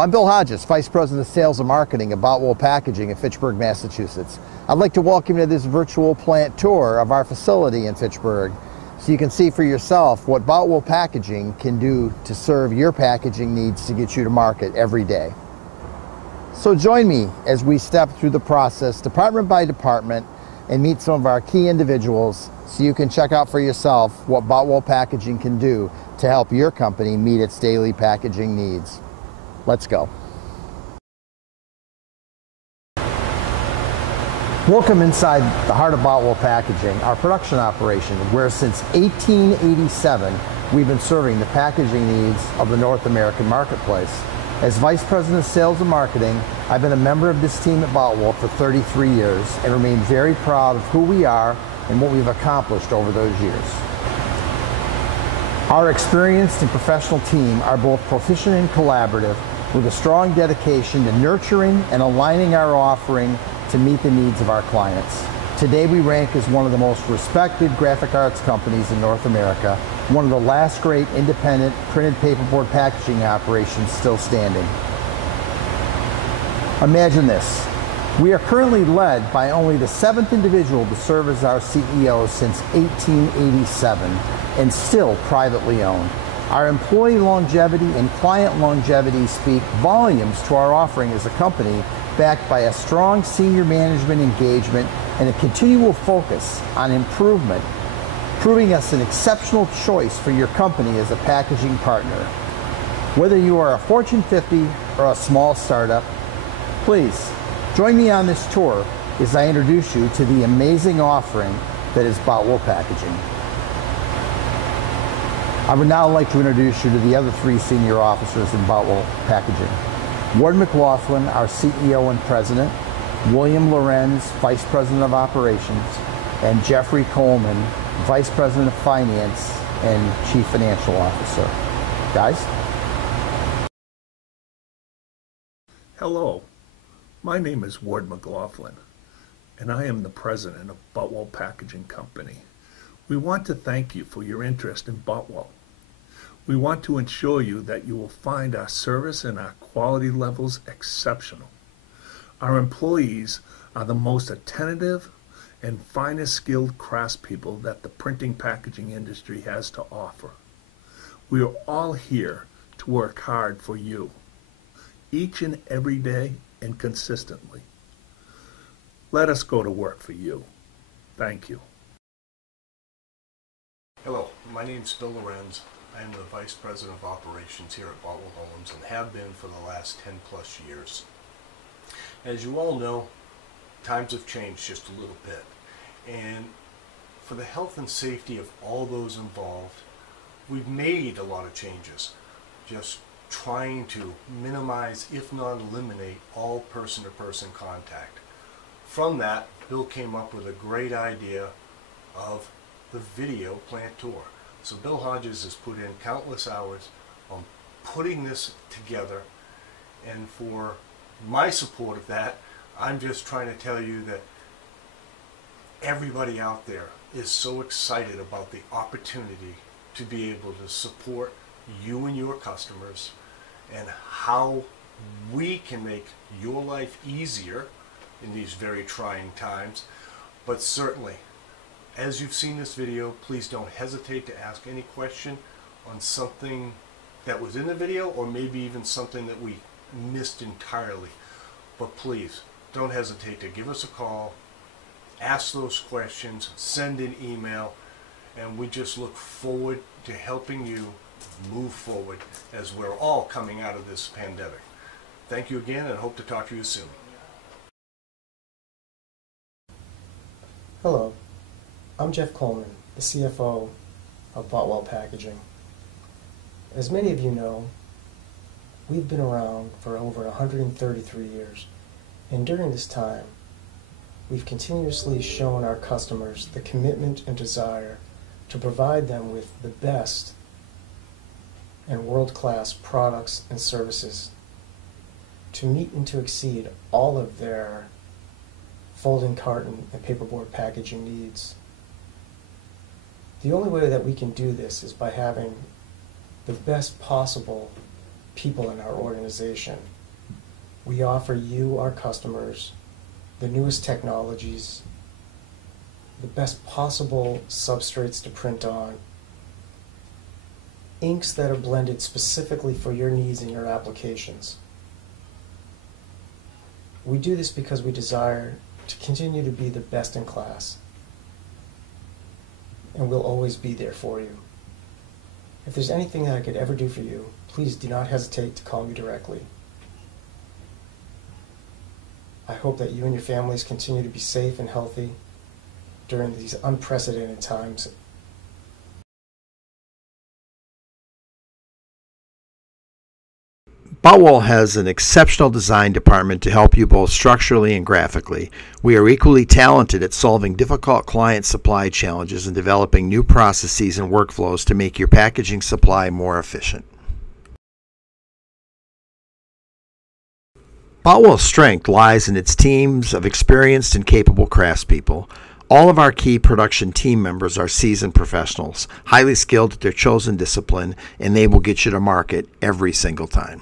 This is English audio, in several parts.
I'm Bill Hodges, Vice President of Sales and Marketing at Boutwell Packaging in Fitchburg, Massachusetts. I'd like to welcome you to this virtual plant tour of our facility in Fitchburg so you can see for yourself what Boutwell Packaging can do to serve your packaging needs to get you to market every day. So join me as we step through the process department by department and meet some of our key individuals so you can check out for yourself what Boutwell Packaging can do to help your company meet its daily packaging needs. Let's go. Welcome inside the heart of Boutwell Packaging, our production operation, where since 1887 we've been serving the packaging needs of the North American marketplace. As Vice President of Sales and Marketing, I've been a member of this team at Boutwell for 33 years and remain very proud of who we are and what we've accomplished over those years. Our experienced and professional team are both proficient and collaborative, with a strong dedication to nurturing and aligning our offering to meet the needs of our clients. Today we rank as one of the most respected graphic arts companies in North America, one of the last great independent printed paperboard packaging operations still standing. Imagine this. We are currently led by only the 7th individual to serve as our CEO since 1887 and still privately owned. Our employee longevity and client longevity speak volumes to our offering as a company, backed by a strong senior management engagement and a continual focus on improvement, proving us an exceptional choice for your company as a packaging partner. Whether you are a Fortune 50 or a small startup, please join me on this tour as I introduce you to the amazing offering that is Boutwell Packaging. I would now like to introduce you to the other 3 senior officers in Boutwell Packaging. Ward McLaughlin, our CEO and President, William Lorenz, Vice President of Operations, and Jeffrey Coleman, Vice President of Finance and Chief Financial Officer. Guys? Hello, my name is Ward McLaughlin, and I am the President of Boutwell Packaging Company. We want to thank you for your interest in Boutwell. We want to ensure you that you will find our service and our quality levels exceptional. Our employees are the most attentive and finest skilled craftspeople that the printing packaging industry has to offer. We are all here to work hard for you, each and every day and consistently. Let us go to work for you. Thank you. Hello, my name is Bill Lorenz. I am the Vice President of Operations here at Boutwell Homes and have been for the last 10 plus years. As you all know, times have changed just a little bit, and for the health and safety of all those involved, we've made a lot of changes, just trying to minimize, if not eliminate, all person-to-person contact. From that, Bill came up with a great idea of the video plant tour. So Bill Hodges has put in countless hours on putting this together, and for my support of that, I'm just trying to tell you that everybody out there is so excited about the opportunity to be able to support you and your customers and how we can make your life easier in these very trying times. But certainly, as you've seen this video, please don't hesitate to ask any question on something that was in the video or maybe even something that we missed entirely. But please, don't hesitate to give us a call, ask those questions, send an email, and we just look forward to helping you move forward as we're all coming out of this pandemic. Thank you again, and hope to talk to you soon. Hello, I'm Jeff Coleman, the CFO of Boutwell Packaging. As many of you know, we've been around for over 133 years, and during this time, we've continuously shown our customers the commitment and desire to provide them with the best and world-class products and services to meet and to exceed all of their folding carton and paperboard packaging needs. The only way that we can do this is by having the best possible people in our organization. We offer you, our customers, the newest technologies, the best possible substrates to print on, inks that are blended specifically for your needs and your applications. We do this because we desire to continue to be the best in class, and we'll always be there for you. If there's anything that I could ever do for you, please do not hesitate to call me directly. I hope that you and your families continue to be safe and healthy during these unprecedented times. Boutwell has an exceptional design department to help you both structurally and graphically. We are equally talented at solving difficult client supply challenges and developing new processes and workflows to make your packaging supply more efficient. Boutwell's strength lies in its teams of experienced and capable craftspeople. All of our key production team members are seasoned professionals, highly skilled at their chosen discipline, and they will get you to market every single time.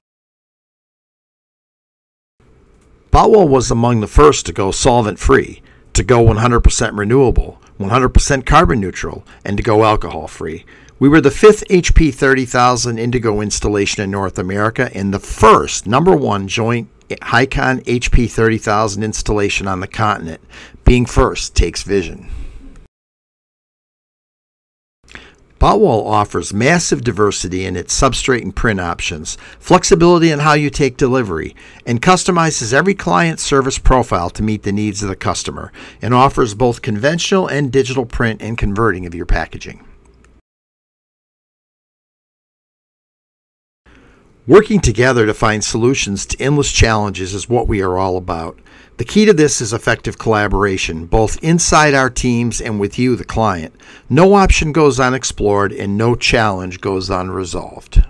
Boutwell was among the first to go solvent-free, to go 100% renewable, 100% carbon neutral, and to go alcohol-free. We were the 5th HP 30,000 Indigo installation in North America and the first #1 joint Hycon HP 30,000 installation on the continent. Being first takes vision. Boutwell offers massive diversity in its substrate and print options, flexibility in how you take delivery, and customizes every client service profile to meet the needs of the customer, and offers both conventional and digital print and converting of your packaging. Working together to find solutions to endless challenges is what we are all about. The key to this is effective collaboration, both inside our teams and with you, the client. No option goes unexplored and no challenge goes unresolved.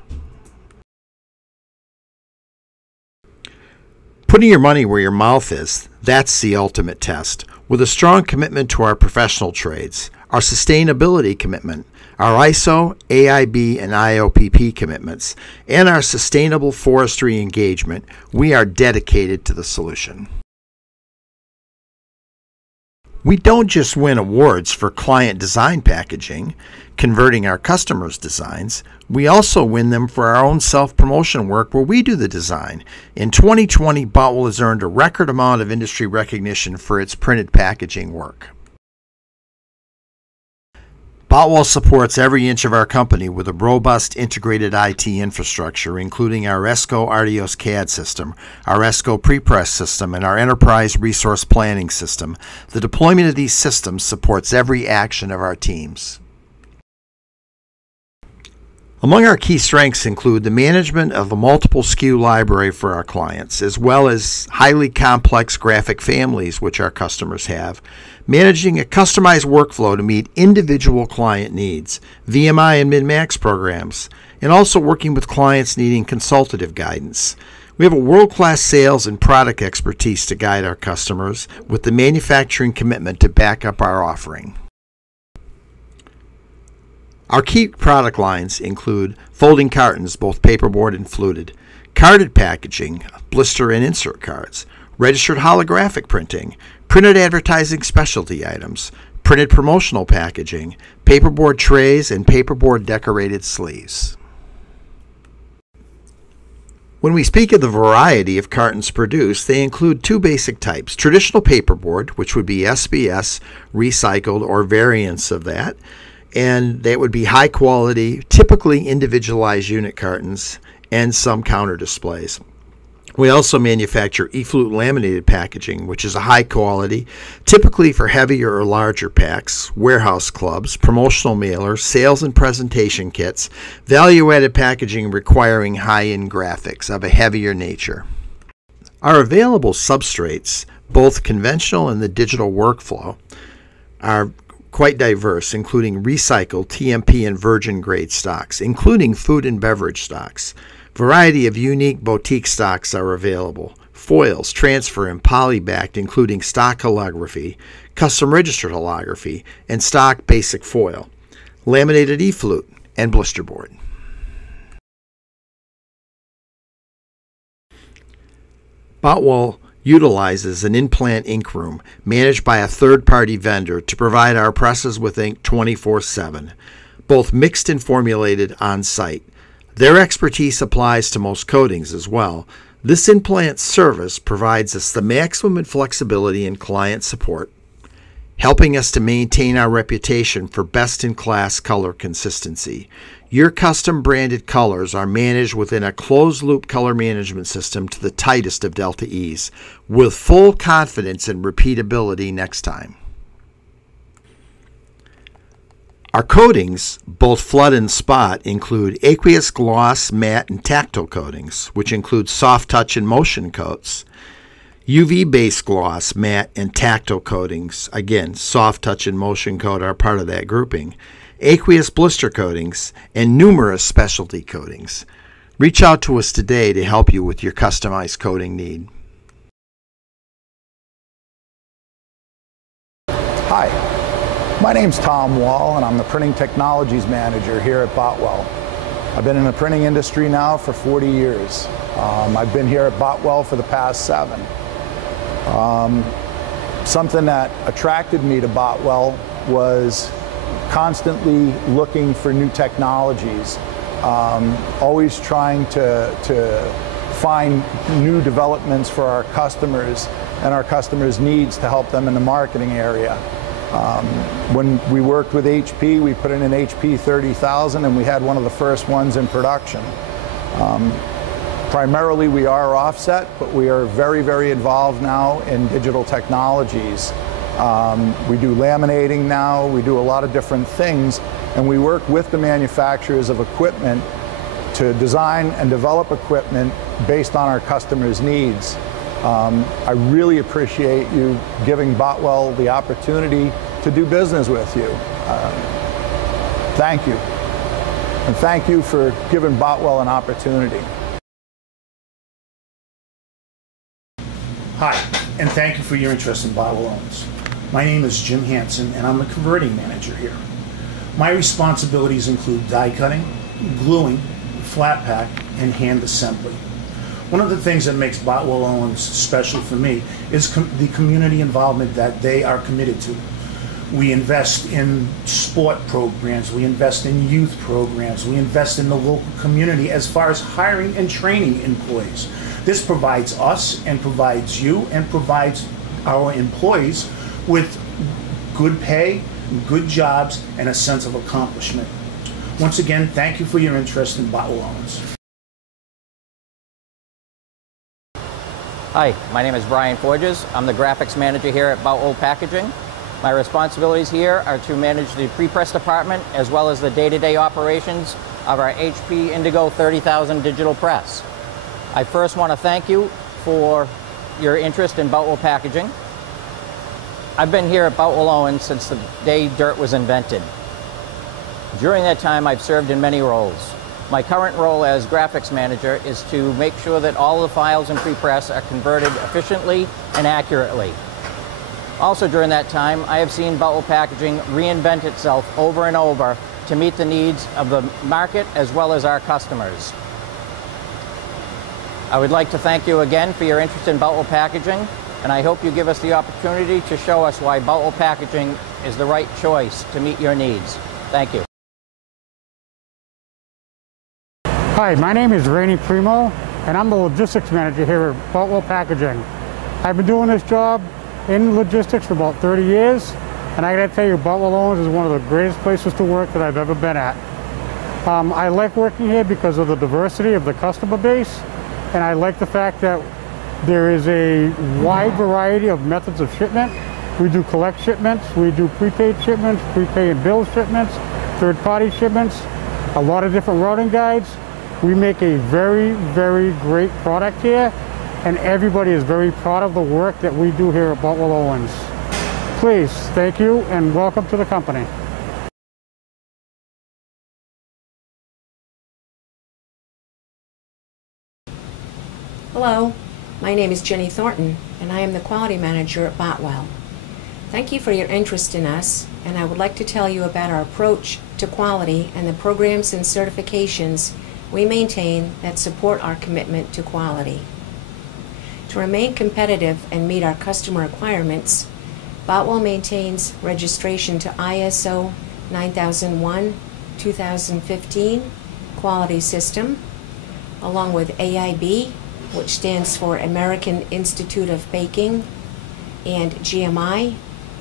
Putting your money where your mouth is, that's the ultimate test. With a strong commitment to our professional trades, our sustainability commitment, our ISO, AIB, and IOPP commitments, and our sustainable forestry engagement, we are dedicated to the solution. We don't just win awards for client design packaging, converting our customers' designs. We also win them for our own self-promotion work where we do the design. In 2020, Boutwell has earned a record amount of industry recognition for its printed packaging work. Boutwell supports every inch of our company with a robust integrated IT infrastructure, including our ESCO Artios CAD system, our ESCO prepress system, and our enterprise resource planning system. The deployment of these systems supports every action of our teams. Among our key strengths include the management of a multiple SKU library for our clients, as well as highly complex graphic families which our customers have, managing a customized workflow to meet individual client needs, VMI and min-max programs, and also working with clients needing consultative guidance. We have a world-class sales and product expertise to guide our customers with the manufacturing commitment to back up our offering. Our key product lines include folding cartons, both paperboard and fluted, carded packaging, blister and insert cards, registered holographic printing, printed advertising specialty items, printed promotional packaging, paperboard trays, and paperboard decorated sleeves. When we speak of the variety of cartons produced, they include two basic types: traditional paperboard, which would be SBS, recycled, or variants of that, and that would be high quality, typically individualized unit cartons, and some counter displays. We also manufacture e-flute laminated packaging, which is a high quality, typically for heavier or larger packs, warehouse clubs, promotional mailers, sales and presentation kits, value-added packaging requiring high-end graphics of a heavier nature. Our available substrates, both conventional and the digital workflow, are quite diverse, including recycled, TMP, and virgin grade stocks, including food and beverage stocks. Variety of unique boutique stocks are available. Foils, transfer, and poly-backed, including stock holography, custom registered holography, and stock basic foil, laminated e-flute, and blister board. Boutwell utilizes an in-plant ink room managed by a third-party vendor to provide our presses with ink 24/7, both mixed and formulated on-site. Their expertise applies to most coatings as well. This in-plant service provides us the maximum flexibility and client support, helping us to maintain our reputation for best-in-class color consistency. Your custom branded colors are managed within a closed-loop color management system to the tightest of Delta E's, with full confidence and repeatability next time. Our coatings, both flood and spot, include aqueous, gloss, matte, and tactile coatings, which include soft touch and motion coats, UV-based gloss, matte, and tactile coatings. Again, soft touch and motion coat are part of that grouping. Aqueous blister coatings, and numerous specialty coatings. Reach out to us today to help you with your customized coating need. Hi, my name's Tom Wall, and I'm the Printing Technologies Manager here at Boutwell. I've been in the printing industry now for 40 years. I've been here at Boutwell for the past 7. Something that attracted me to Boutwell was constantly looking for new technologies, always trying to find new developments for our customers and our customers' needs to help them in the marketing area. When we worked with HP, we put in an HP 30,000 and we had one of the first ones in production. Primarily we are offset, but we are very, very involved now in digital technologies. We do laminating now, we do a lot of different things, and we work with the manufacturers of equipment to design and develop equipment based on our customers' needs. I really appreciate you giving Boutwell the opportunity to do business with you. Thank you. And thank you for giving Boutwell an opportunity. Hi, and thank you for your interest in Boutwell Owens. My name is Jim Hansen, and I'm the converting manager here. My responsibilities include die cutting, gluing, flat pack, and hand assembly. One of the things that makes Boutwell Owens special for me is the community involvement that they are committed to. We invest in sport programs, we invest in youth programs, we invest in the local community as far as hiring and training employees. This provides us and provides you and provides our employees with good pay, good jobs, and a sense of accomplishment. Once again, thank you for your interest in Boutwell Owens. Hi, my name is Brian Forges. I'm the graphics manager here at Boutwell Packaging. My responsibilities here are to manage the pre-press department as well as the day-to-day operations of our HP Indigo 30,000 digital press. I first want to thank you for your interest in Boutwell Packaging. I've been here at Boutwell Owens since the day dirt was invented. During that time, I've served in many roles. My current role as graphics manager is to make sure that all the files in pre-press are converted efficiently and accurately. Also during that time, I have seen Boutwell Packaging reinvent itself over and over to meet the needs of the market as well as our customers. I would like to thank you again for your interest in Boutwell Packaging, and I hope you give us the opportunity to show us why Boutwell Packaging is the right choice to meet your needs. Thank you. Hi, my name is Rainey Primo, and I'm the logistics manager here at Boutwell Packaging. I've been doing this job in logistics for about 30 years, and I gotta tell you, Boutwell Owens is one of the greatest places to work that I've ever been at. I like working here because of the diversity of the customer base, and I like the fact that there is a wide variety of methods of shipment. We do collect shipments, we do prepaid shipments, prepay and bill shipments, third-party shipments, a lot of different routing guides. We make a very, very great product here, and everybody is very proud of the work that we do here at Boutwell Owens. Please, thank you, and welcome to the company. Hello, my name is Jenny Thornton, and I am the Quality Manager at Boutwell. Thank you for your interest in us, and I would like to tell you about our approach to quality and the programs and certifications we maintain that support our commitment to quality. To remain competitive and meet our customer requirements, Boutwell maintains registration to ISO 9001-2015 quality system, along with AIB, which stands for American Institute of Baking, and GMI,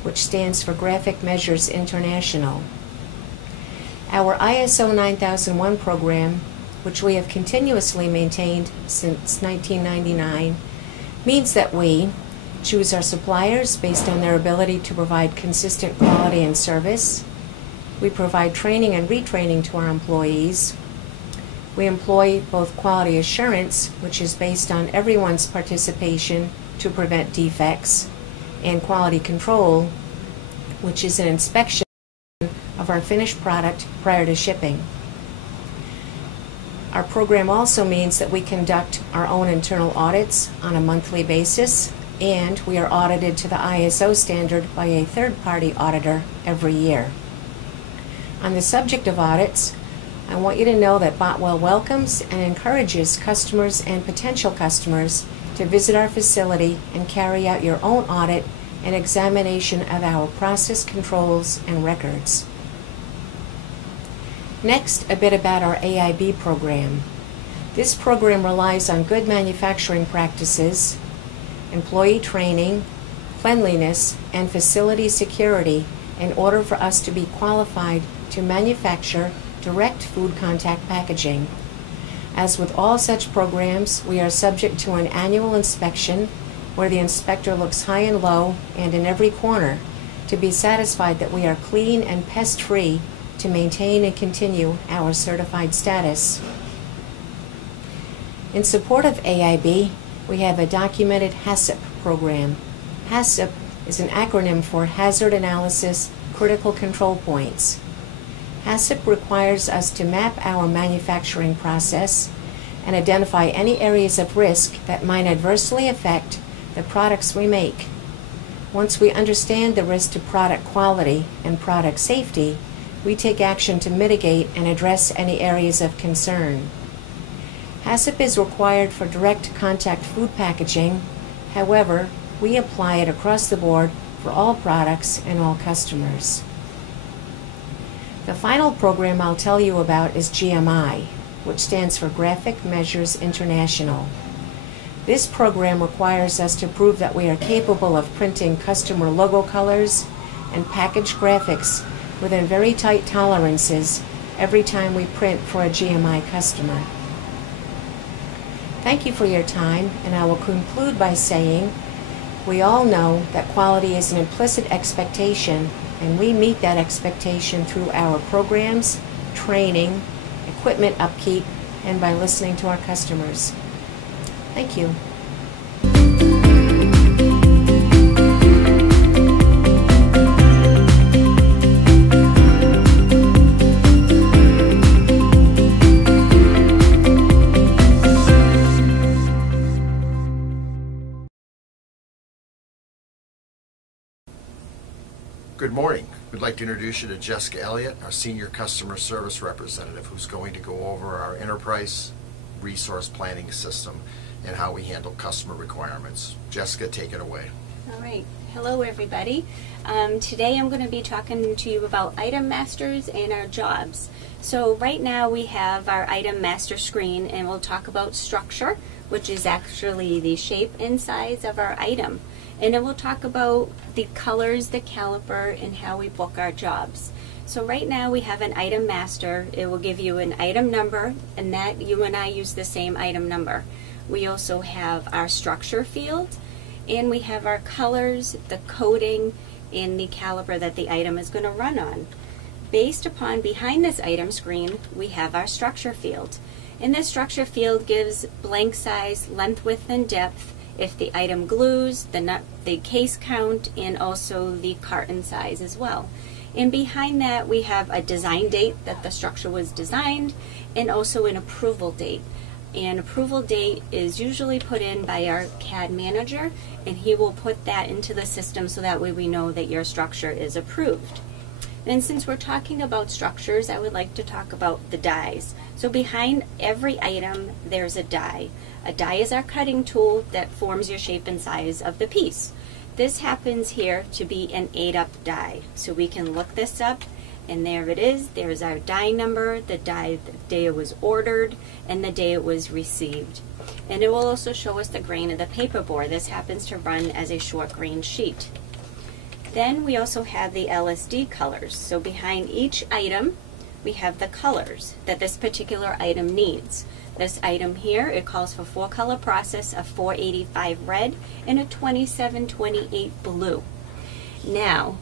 which stands for Graphic Measures International. Our ISO 9001 program, which we have continuously maintained since 1999, means that we choose our suppliers based on their ability to provide consistent quality and service. We provide training and retraining to our employees. We employ both quality assurance, which is based on everyone's participation to prevent defects, and quality control, which is an inspection of our finished product prior to shipping. Our program also means that we conduct our own internal audits on a monthly basis, and we are audited to the ISO standard by a third-party auditor every year. On the subject of audits, I want you to know that Boutwell welcomes and encourages customers and potential customers to visit our facility and carry out your own audit and examination of our process controls and records. Next, a bit about our AIB program. This program relies on good manufacturing practices, employee training, cleanliness, and facility security in order for us to be qualified to manufacture direct food contact packaging. As with all such programs, we are subject to an annual inspection where the inspector looks high and low and in every corner to be satisfied that we are clean and pest-free to maintain and continue our certified status. In support of AIB, we have a documented HACCP program. HACCP is an acronym for Hazard Analysis Critical Control Points. HACCP requires us to map our manufacturing process and identify any areas of risk that might adversely affect the products we make. Once we understand the risk to product quality and product safety, we take action to mitigate and address any areas of concern. HACCP is required for direct contact food packaging. However, we apply it across the board for all products and all customers. The final program I'll tell you about is GMI, which stands for Graphic Measures International. This program requires us to prove that we are capable of printing customer logo colors and package graphics within very tight tolerances every time we print for a GMI customer. Thank you for your time, and I will conclude by saying we all know that quality is an implicit expectation, and we meet that expectation through our programs, training, equipment upkeep, and by listening to our customers. Thank you. Good morning. We'd like to introduce you to Jessica Elliott, our Senior Customer Service Representative, who's going to go over our enterprise resource planning system and how we handle customer requirements. Jessica, take it away. All right. Hello, everybody. Today I'm going to be talking to you about item masters and our jobs. So right now we have our item master screen, and we'll talk about structure, which is actually the shape and size of our item. And then we'll talk about the colors, the caliper, and how we book our jobs. So right now we have an item master. It will give you an item number, and that you and I use the same item number. We also have our structure field, and we have our colors, the coding, and the caliper that the item is going to run on. Based upon behind this item screen, we have our structure field. And this structure field gives blank size, length, width, and depth, if the item glues, the case count, and also the carton size as well. And behind that we have a design date that the structure was designed, and also an approval date. And approval date is usually put in by our CAD manager, and he will put that into the system so that way we know that your structure is approved. And since we're talking about structures, I would like to talk about the dies. So behind every item, there's a die. A die is our cutting tool that forms your shape and size of the piece. This happens here to be an 8-up die. So we can look this up, and there it is. There's our die number, the day it was ordered, and the day it was received. And it will also show us the grain of the paperboard. This happens to run as a short grain sheet. Then we also have the LSD colors. So behind each item, we have the colors that this particular item needs. This item here, it calls for 4-color process, a 485 red and a 2728 blue. Now,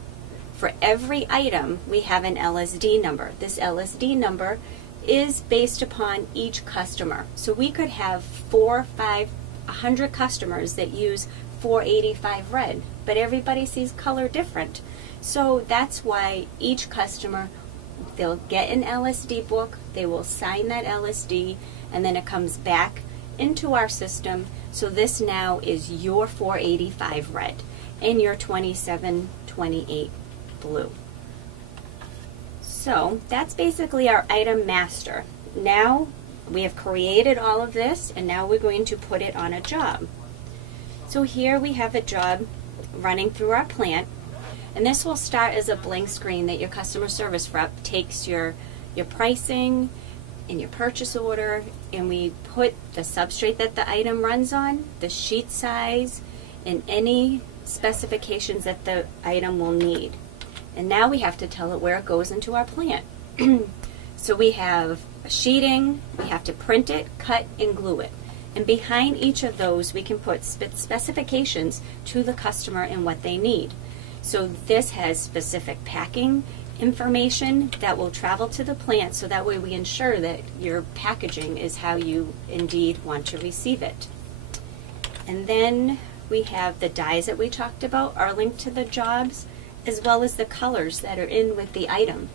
for every item, we have an LSD number. This LSD number is based upon each customer. So we could have 4, 5, 100 customers that use 485 red, but everybody sees color different. So that's why each customer, they'll get an LSD book, they will sign that LSD, and then it comes back into our system. So this now is your 485 red and your 2728 blue. So that's basically our item master. Now we have created all of this, and now we're going to put it on a job. So here we have a job running through our plant, and this will start as a blank screen that your customer service rep takes your pricing and your purchase order, and we put the substrate that the item runs on, the sheet size, and any specifications that the item will need. And now we have to tell it where it goes into our plant. So we have sheeting, we have to print it, cut, and glue it. And behind each of those, we can put specifications to the customer and what they need. So this has specific packing information that will travel to the plant, so that way we ensure that your packaging is how you indeed want to receive it. And then we have the dies that we talked about are linked to the jobs, as well as the colors that are in with the item.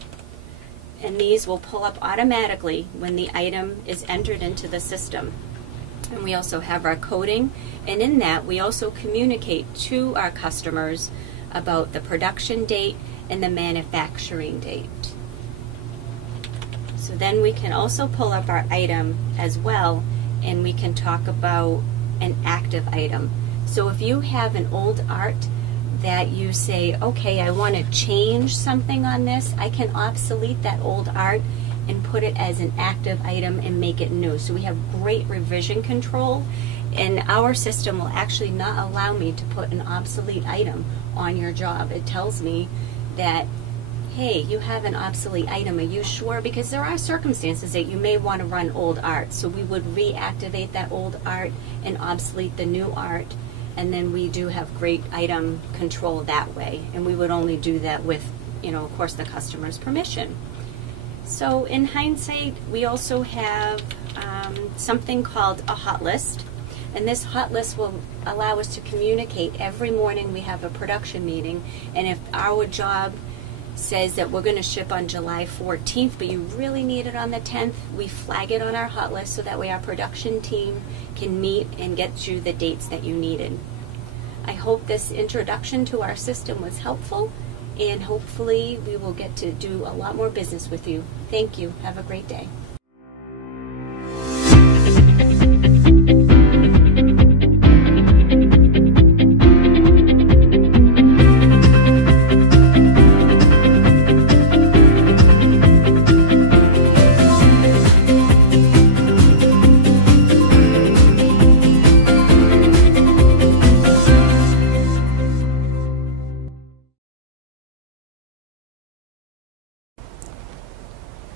And these will pull up automatically when the item is entered into the system. And we also have our coding, and in that we also communicate to our customers about the production date and the manufacturing date. So then we can also pull up our item as well, and we can talk about an active item. So if you have an old art that you say, okay, I want to change something on this, I can obsolete that old art and put it as an active item and make it new. So we have great revision control, and our system will actually not allow me to put an obsolete item on your job. It tells me that, hey, you have an obsolete item, are you sure? Because there are circumstances that you may want to run old art. So we would reactivate that old art and obsolete the new art, and then we do have great item control that way. And we would only do that with, of course, the customer's permission. So in hindsight, we also have something called a hot list. And this hot list will allow us to communicate. Every morning we have a production meeting, and if our job says that we're going to ship on July 14th, but you really need it on the 10th, we flag it on our hot list so that way our production team can meet and get you the dates that you needed. I hope this introduction to our system was helpful, and hopefully we will get to do a lot more business with you. Thank you. Have a great day.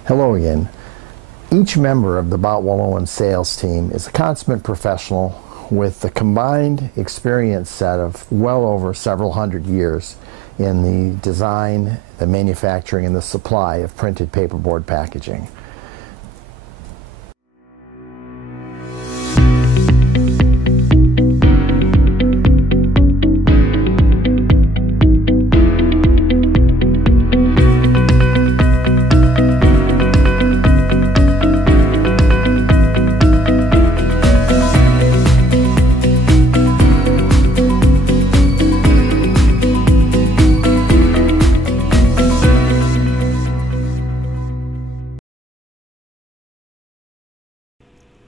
Hello again. Each member of the Boutwell Owens sales team is a consummate professional with the combined experience set of well over several hundred years in the design, the manufacturing, and the supply of printed paperboard packaging.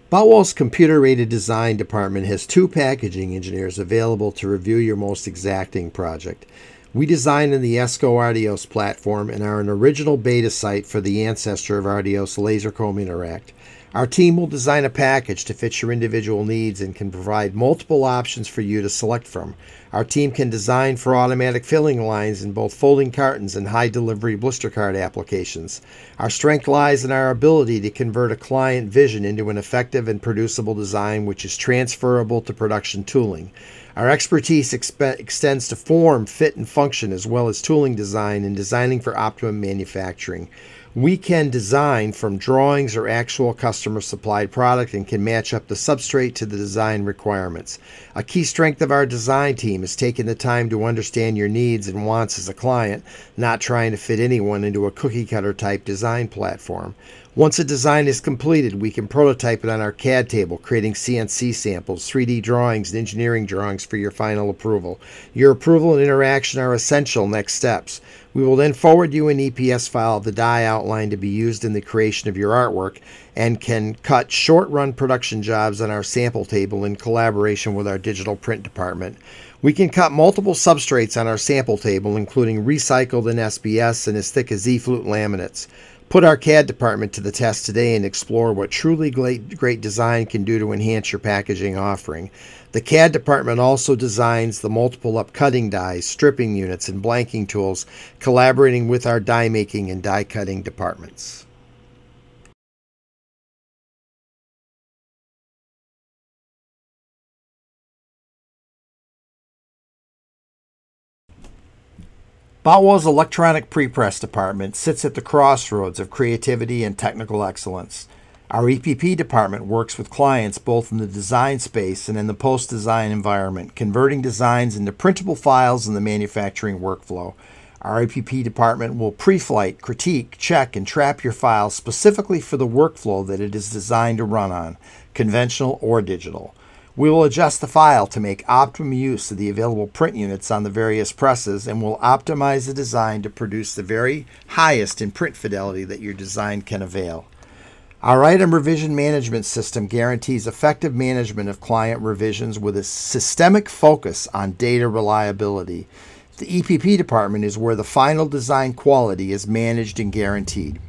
Boutwell's computer-aided design department has 2 packaging engineers available to review your most exacting project. We designed in the ESCO Ardios platform and are an original beta site for the ancestor of Ardios LaserComb Interact. Our team will design a package to fit your individual needs and can provide multiple options for you to select from. Our team can design for automatic filling lines in both folding cartons and high delivery blister card applications. Our strength lies in our ability to convert a client vision into an effective and producible design which is transferable to production tooling. Our expertise extends to form, fit, and function as well as tooling design and designing for optimum manufacturing. We can design from drawings or actual customer supplied product and can match up the substrate to the design requirements. A key strength of our design team is taking the time to understand your needs and wants as a client, not trying to fit anyone into a cookie cutter type design platform. Once a design is completed, we can prototype it on our CAD table, creating CNC samples, 3D drawings, and engineering drawings for your final approval. Your approval and interaction are essential next steps. We will then forward you an EPS file of the die outline to be used in the creation of your artwork and can cut short-run production jobs on our sample table in collaboration with our digital print department. We can cut multiple substrates on our sample table, including recycled and SBS and as thick as E-flute laminates. Put our CAD department to the test today and explore what truly great design can do to enhance your packaging offering. The CAD department also designs the multiple up cutting dies, stripping units, and blanking tools, collaborating with our die making and die cutting departments. Boutwell's electronic prepress department sits at the crossroads of creativity and technical excellence. Our EPP department works with clients both in the design space and in the post-design environment, converting designs into printable files in the manufacturing workflow. Our EPP department will pre-flight, critique, check, and trap your files specifically for the workflow that it is designed to run on, conventional or digital. We will adjust the file to make optimum use of the available print units on the various presses and will optimize the design to produce the very highest in print fidelity that your design can avail. Our item revision management system guarantees effective management of client revisions with a systemic focus on data reliability. The EPP department is where the final design quality is managed and guaranteed.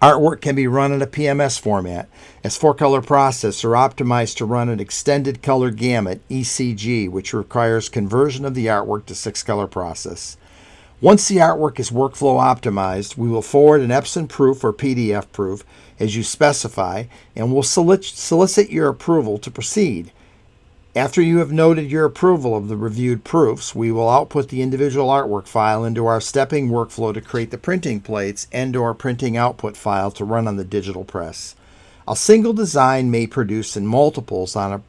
Artwork can be run in a PMS format, as 4-color process or optimized to run an extended color gamut, ECG, which requires conversion of the artwork to 6-color process. Once the artwork is workflow optimized, we will forward an Epson proof or PDF proof as you specify, and will solicit your approval to proceed. After you have noted your approval of the reviewed proofs, we will output the individual artwork file into our stepping workflow to create the printing plates and/or printing output file to run on the digital press. A single design may produce in multiples on a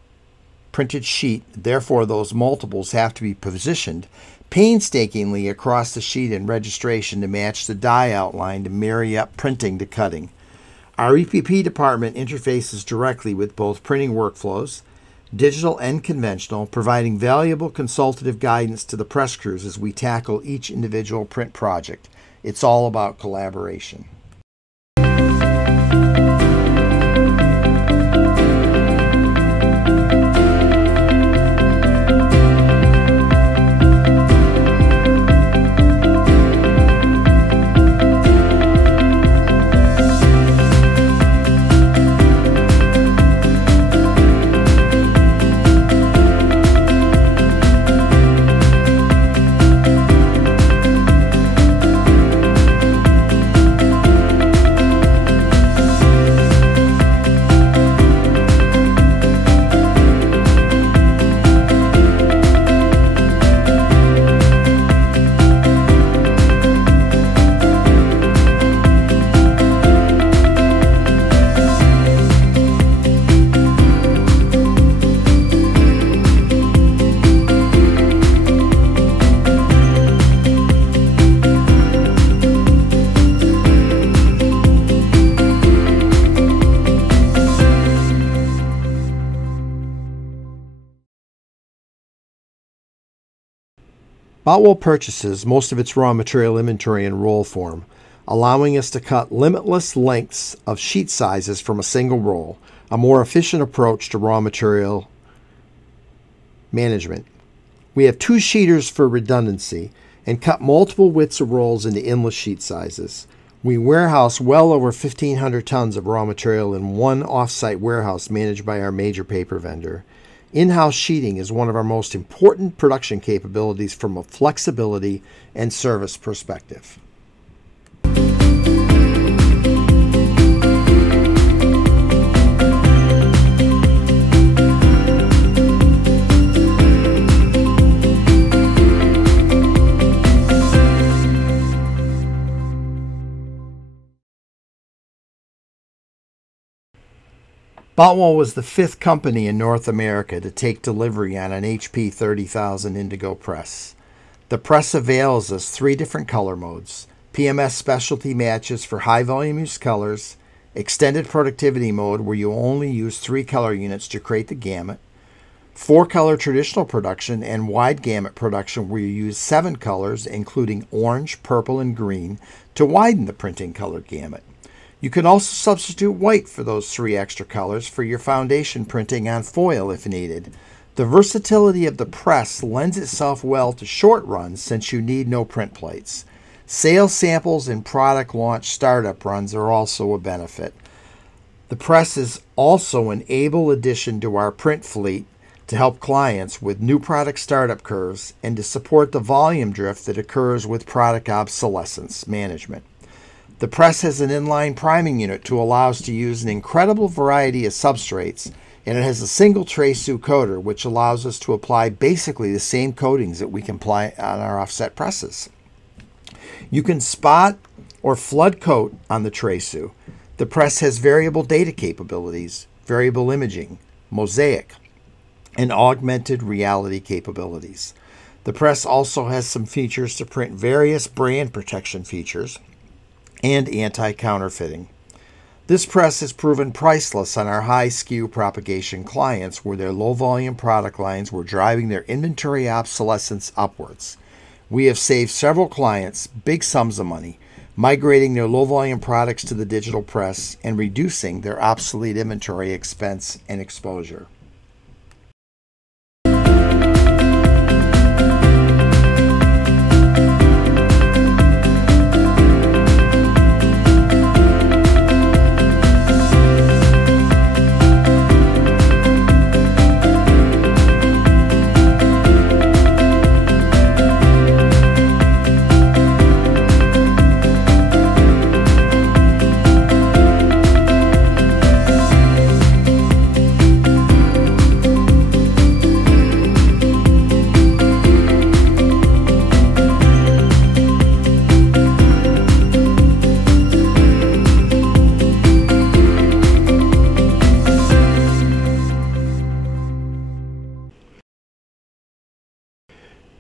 printed sheet, therefore those multiples have to be positioned painstakingly across the sheet in registration to match the die outline to marry up printing to cutting. Our EPP department interfaces directly with both printing workflows, digital and conventional, providing valuable consultative guidance to the press crews as we tackle each individual print project. It's all about collaboration. Boutwell purchases most of its raw material inventory in roll form, allowing us to cut limitless lengths of sheet sizes from a single roll. a more efficient approach to raw material management. We have 2 sheeters for redundancy and cut multiple widths of rolls into endless sheet sizes. We warehouse well over 1,500 tons of raw material in one off-site warehouse managed by our major paper vendor. In-house sheeting is one of our most important production capabilities from a flexibility and service perspective. Boutwell was the 5th company in North America to take delivery on an HP 30,000 Indigo press. The press avails us 3 different color modes: PMS specialty matches for high volume use colors, extended productivity mode where you only use 3 color units to create the gamut, 4 color traditional production, and wide gamut production where you use 7 colors including orange, purple, and green to widen the printing color gamut. You can also substitute white for those 3 extra colors for your foundation printing on foil if needed. The versatility of the press lends itself well to short runs since you need no print plates. Sales samples and product launch startup runs are also a benefit. The press is also an able addition to our print fleet to help clients with new product startup curves and to support the volume drift that occurs with product obsolescence management. The press has an inline priming unit to allow us to use an incredible variety of substrates, and it has a single tracesu coater which allows us to apply basically the same coatings that we can apply on our offset presses. You can spot or flood coat on the tracesu. The press has variable data capabilities, variable imaging, mosaic, and augmented reality capabilities. The press also has some features to print various brand protection features and anti-counterfeiting. This press has proven priceless on our high SKU propagation clients where their low-volume product lines were driving their inventory obsolescence upwards. We have saved several clients big sums of money, migrating their low-volume products to the digital press and reducing their obsolete inventory expense and exposure.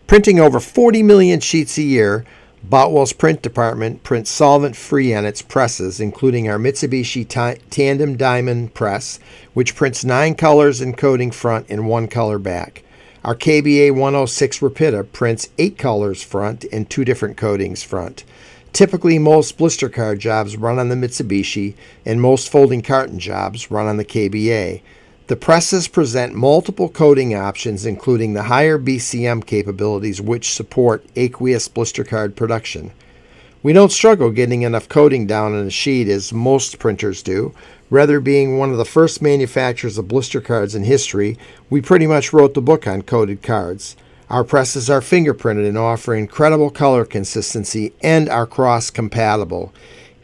Printing over 40 million sheets a year, Boutwell's print department prints solvent-free on its presses, including our Mitsubishi Tandem Diamond press, which prints 9 colors in coating front and 1 color back. Our KBA 106 Rapida prints 8 colors front and 2 different coatings front. Typically, most blister card jobs run on the Mitsubishi, and most folding carton jobs run on the KBA. The presses present multiple coating options, including the higher BCM capabilities which support aqueous blister card production. We don't struggle getting enough coating down on a sheet as most printers do. Rather, being one of the first manufacturers of blister cards in history, we pretty much wrote the book on coated cards. Our presses are fingerprinted and offer incredible color consistency and are cross-compatible.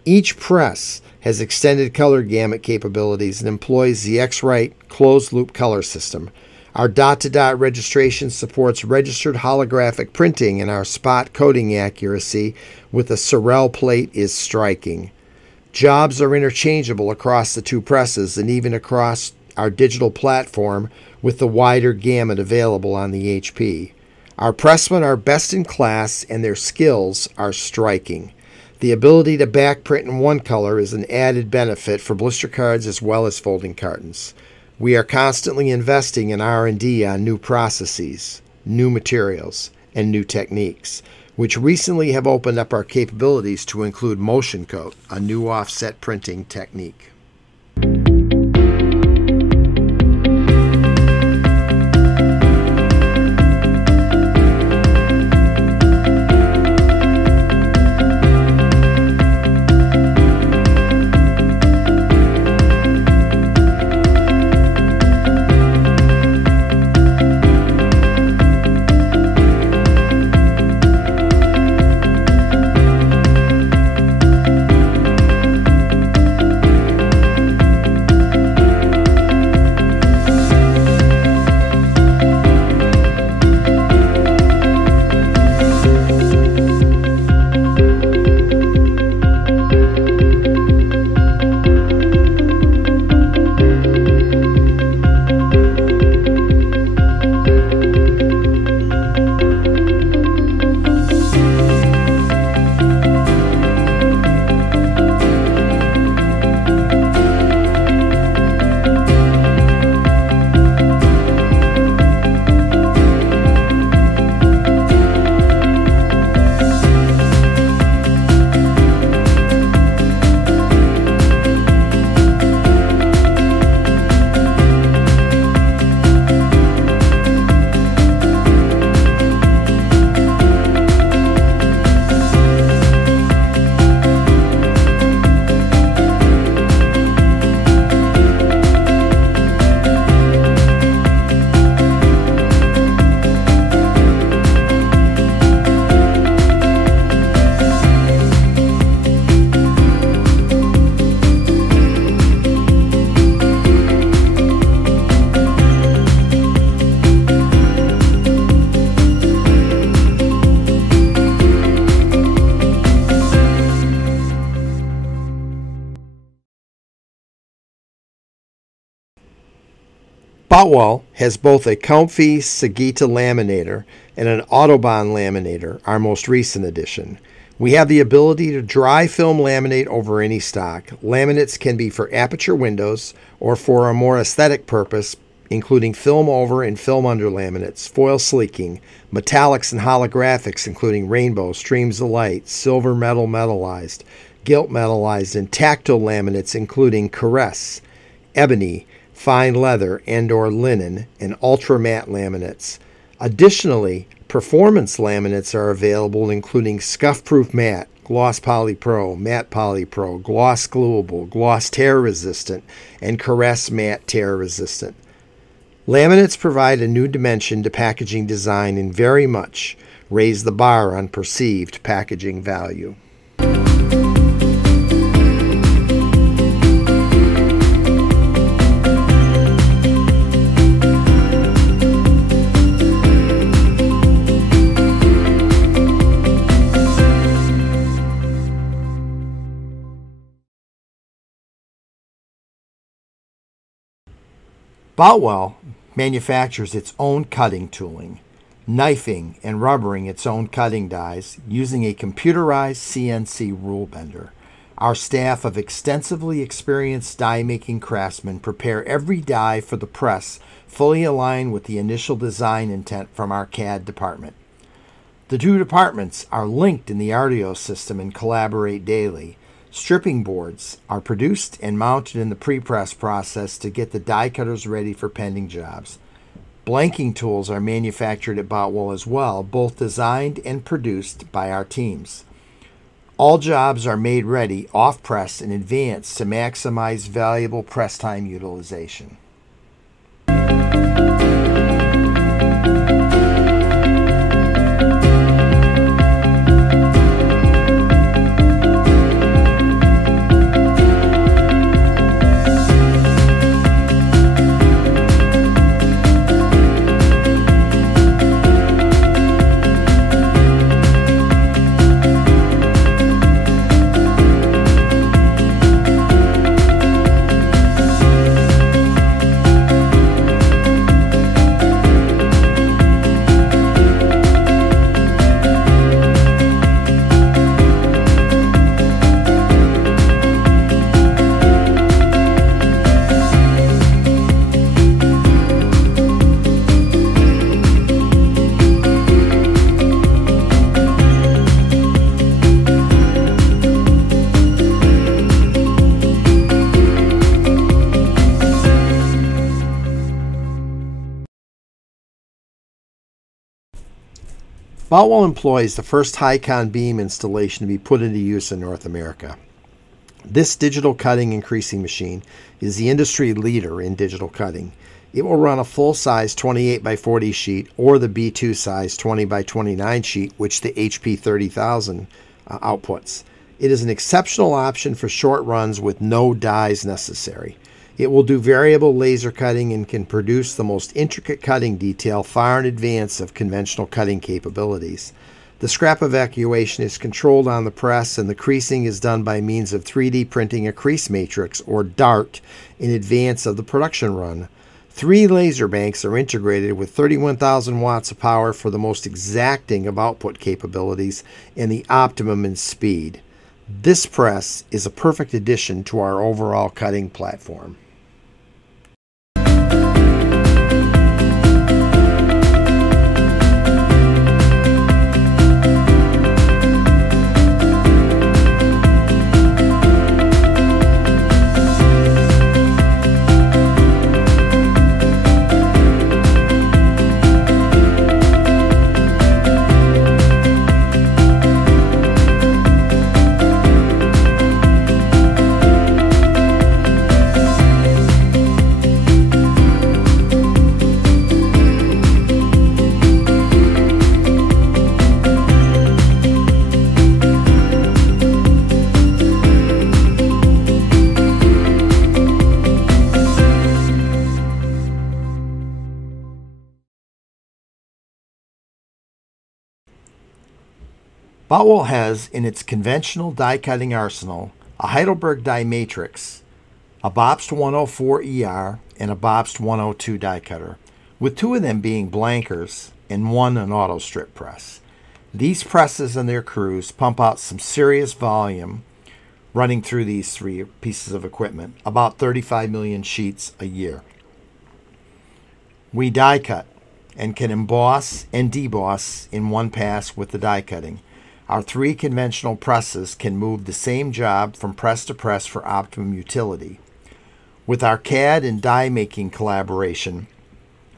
Each press has extended color gamut capabilities and employs the X-Rite closed-loop color system. Our dot-to-dot registration supports registered holographic printing, and our spot coating accuracy with a Sorel plate is striking. Jobs are interchangeable across the 2 presses and even across our digital platform with the wider gamut available on the HP. Our pressmen are best in class and their skills are striking. The ability to backprint in 1 color is an added benefit for blister cards as well as folding cartons. We are constantly investing in R&D on new processes, new materials, and new techniques, which recently have opened up our capabilities to include motion coat, a new offset printing technique. Boutwell has both a comfy Sagita laminator and an Autobahn laminator, our most recent addition. We have the ability to dry film laminate over any stock. Laminates can be for aperture windows or for a more aesthetic purpose, including film over and film under laminates, foil sleeking, metallics and holographics, including rainbow, streams of light, silver metal metallized, gilt metallized, and tactile laminates, including caress, ebony, fine leather, and/or linen, and ultra matte laminates. Additionally, performance laminates are available, including scuff-proof matte, gloss poly pro, matte poly pro, gloss gluable, gloss tear resistant, and caress matte tear resistant. Laminates provide a new dimension to packaging design and very much raise the bar on perceived packaging value. Boutwell manufactures its own cutting tooling, knifing and rubbering its own cutting dies using a computerized CNC rule bender. Our staff of extensively experienced die-making craftsmen prepare every die for the press, fully aligned with the initial design intent from our CAD department. The two departments are linked in the Artio system and collaborate daily. Stripping boards are produced and mounted in the pre-press process to get the die cutters ready for pending jobs. Blanking tools are manufactured at Boutwell as well, both designed and produced by our teams. All jobs are made ready off-press in advance to maximize valuable press time utilization. Boutwell employs the first Hicon beam installation to be put into use in North America. This digital cutting and creasing machine is the industry leader in digital cutting. It will run a full-size 28 by 40 sheet or the B2 size 20 by 29 sheet, which the HP 30000 outputs. It is an exceptional option for short runs with no dies necessary. It will do variable laser cutting and can produce the most intricate cutting detail far in advance of conventional cutting capabilities. The scrap evacuation is controlled on the press, and the creasing is done by means of 3D printing a crease matrix, or DART, in advance of the production run. 3 laser banks are integrated with 31,000 watts of power for the most exacting of output capabilities and the optimum in speed. This press is a perfect addition to our overall cutting platform. Boutwell has in its conventional die cutting arsenal a Heidelberg die matrix, a Bobst 104ER, and a Bobst 102 die cutter, with 2 of them being blankers and 1 an auto strip press. These presses and their crews pump out some serious volume running through these 3 pieces of equipment, about 35 million sheets a year. We die cut and can emboss and deboss in one pass with the die cutting. Our 3 conventional presses can move the same job from press to press for optimum utility. With our CAD and die making collaboration,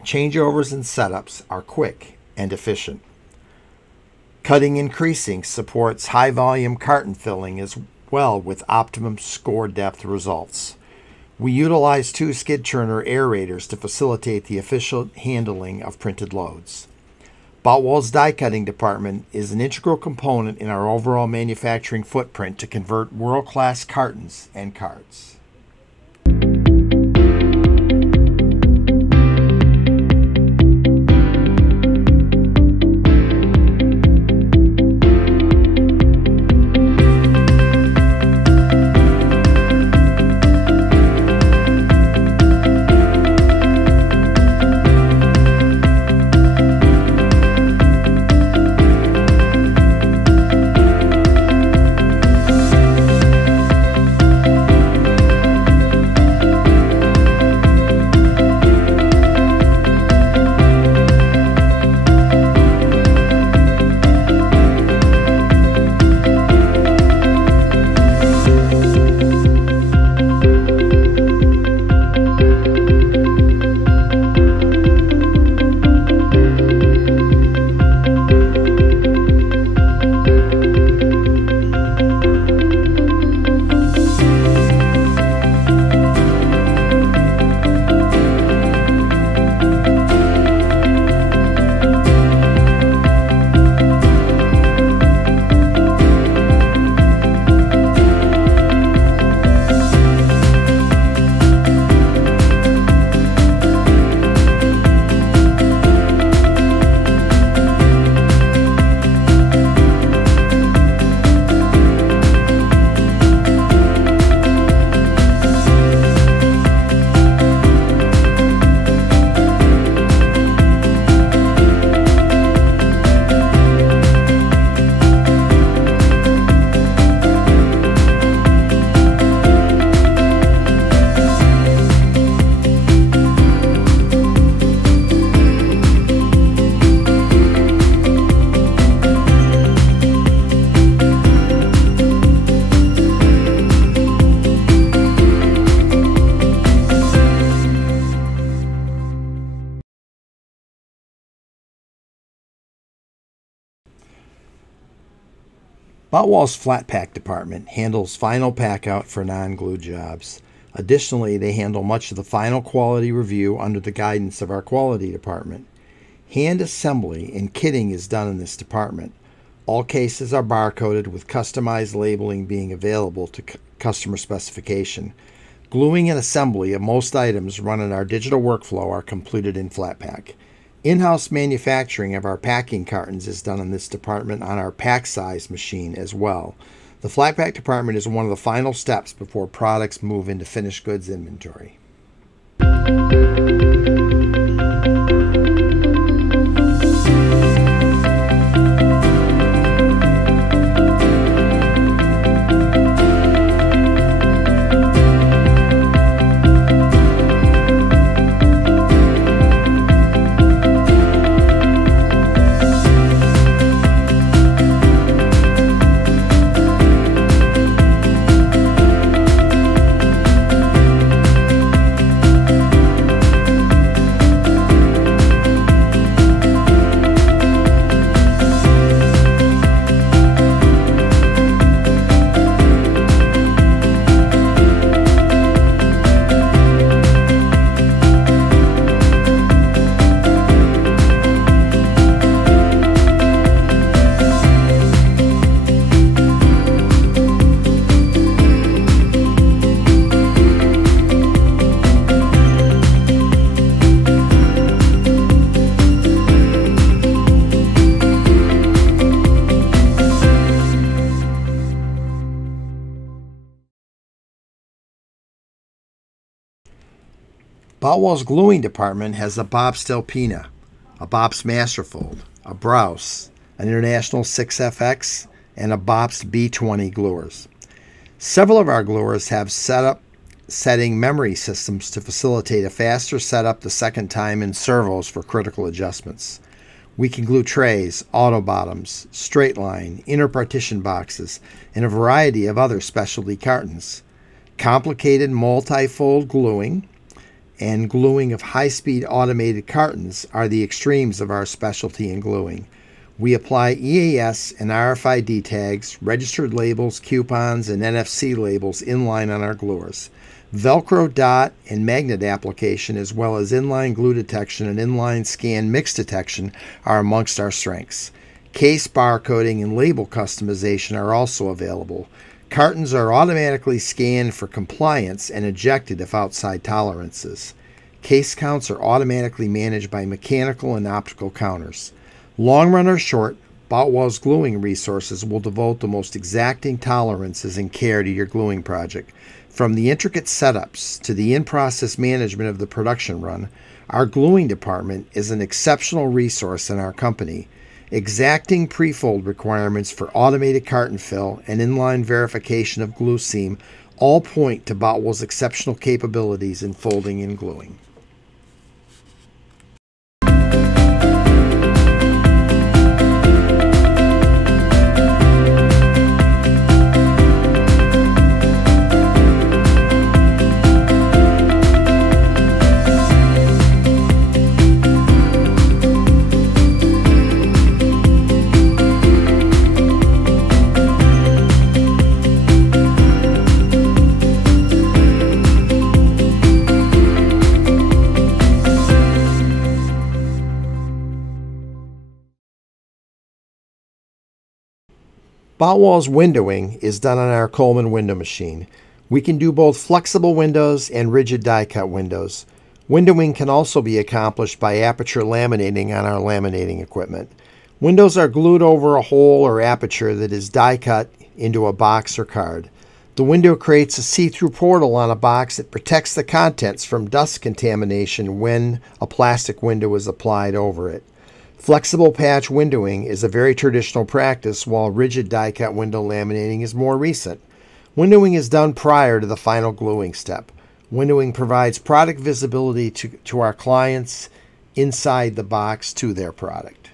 changeovers and setups are quick and efficient. Cutting and creasing supports high volume carton filling as well with optimum score depth results. We utilize 2 skid turner aerators to facilitate the efficient handling of printed loads. Boutwell's die cutting department is an integral component in our overall manufacturing footprint to convert world-class cartons and cards. Boutwell's flat pack department handles final pack out for non-glue jobs. Additionally, they handle much of the final quality review under the guidance of our quality department. Hand assembly and kitting is done in this department. All cases are barcoded with customized labeling being available to customer specification. Gluing and assembly of most items run in our digital workflow are completed in flat pack. In-house manufacturing of our packing cartons is done in this department on our pack size machine as well. The flat pack department is one of the final steps before products move into finished goods inventory. Boutwell's gluing department has a Bops Delpina, a Bops Masterfold, a Browse, an International 6FX, and a Bops B20 gluers. Several of our gluers have setting memory systems to facilitate a faster setup the second time and servos for critical adjustments. We can glue trays, auto bottoms, straight line, inner partition boxes, and a variety of other specialty cartons. Complicated multi-fold gluing and gluing of high-speed automated cartons are the extremes of our specialty in gluing. We apply EAS and RFID tags, registered labels, coupons, and NFC labels inline on our gluers. Velcro dot and magnet application, as well as inline glue detection and inline scan mix detection, are amongst our strengths. Case barcoding and label customization are also available. Cartons are automatically scanned for compliance and ejected if outside tolerances. Case counts are automatically managed by mechanical and optical counters. Long run or short, Boutwell's gluing resources will devote the most exacting tolerances and care to your gluing project. From the intricate setups to the in-process management of the production run, our gluing department is an exceptional resource in our company. Exacting pre-fold requirements for automated carton fill and inline verification of glue seam all point to Boutwell's exceptional capabilities in folding and gluing. Boutwell's windowing is done on our Coleman window machine. We can do both flexible windows and rigid die-cut windows. Windowing can also be accomplished by aperture laminating on our laminating equipment. Windows are glued over a hole or aperture that is die-cut into a box or card. The window creates a see-through portal on a box that protects the contents from dust contamination when a plastic window is applied over it. Flexible patch windowing is a very traditional practice, while rigid die-cut window laminating is more recent. Windowing is done prior to the final gluing step. Windowing provides product visibility to our clients inside the box to their product.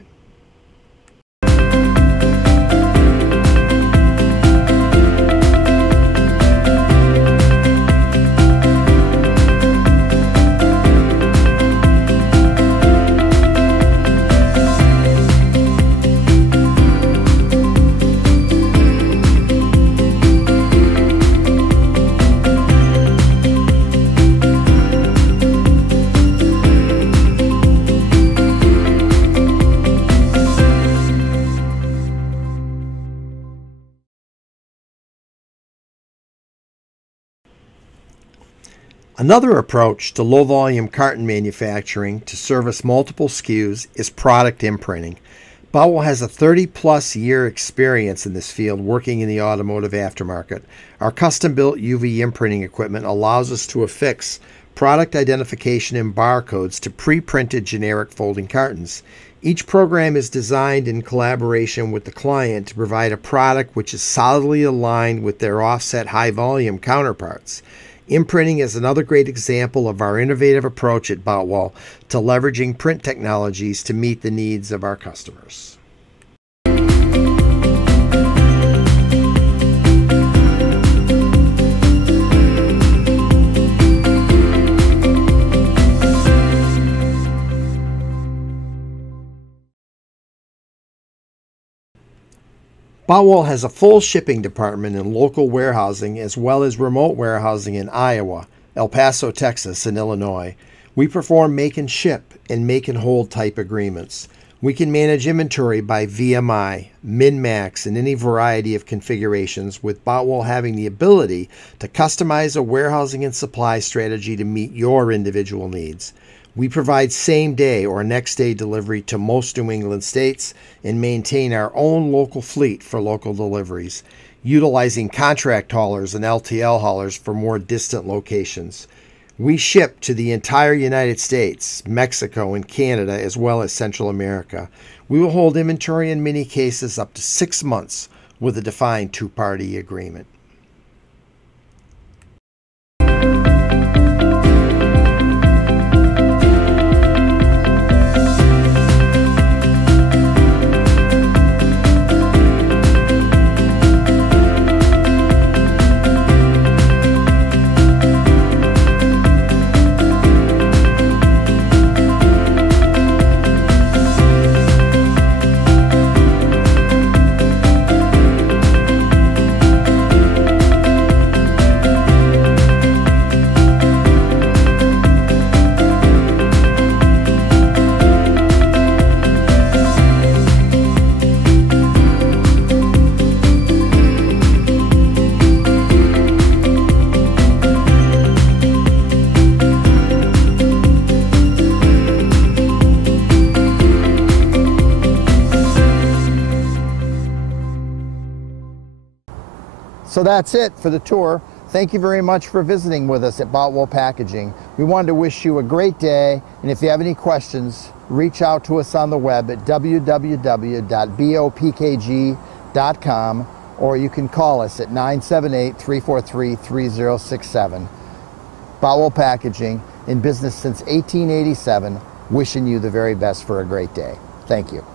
Another approach to low-volume carton manufacturing to service multiple SKUs is product imprinting. Boutwell has a 30-plus year experience in this field working in the automotive aftermarket. Our custom-built UV imprinting equipment allows us to affix product identification and barcodes to pre-printed generic folding cartons. Each program is designed in collaboration with the client to provide a product which is solidly aligned with their offset high-volume counterparts. Imprinting is another great example of our innovative approach at Boutwell to leveraging print technologies to meet the needs of our customers. Boutwell has a full shipping department in local warehousing as well as remote warehousing in Iowa, El Paso, Texas, and Illinois. We perform make and ship and make and hold type agreements. We can manage inventory by VMI, min-max, and any variety of configurations, with Boutwell having the ability to customize a warehousing and supply strategy to meet your individual needs. We provide same-day or next-day delivery to most New England states and maintain our own local fleet for local deliveries, utilizing contract haulers and LTL haulers for more distant locations. We ship to the entire United States, Mexico, and Canada, as well as Central America. We will hold inventory in many cases up to 6 months with a defined two-party agreement. So that's it for the tour. Thank you very much for visiting with us at Boutwell Packaging. We wanted to wish you a great day, and if you have any questions, reach out to us on the web at www.bopkg.com, or you can call us at 978-343-3067. Boutwell Packaging, in business since 1887, wishing you the very best for a great day. Thank you.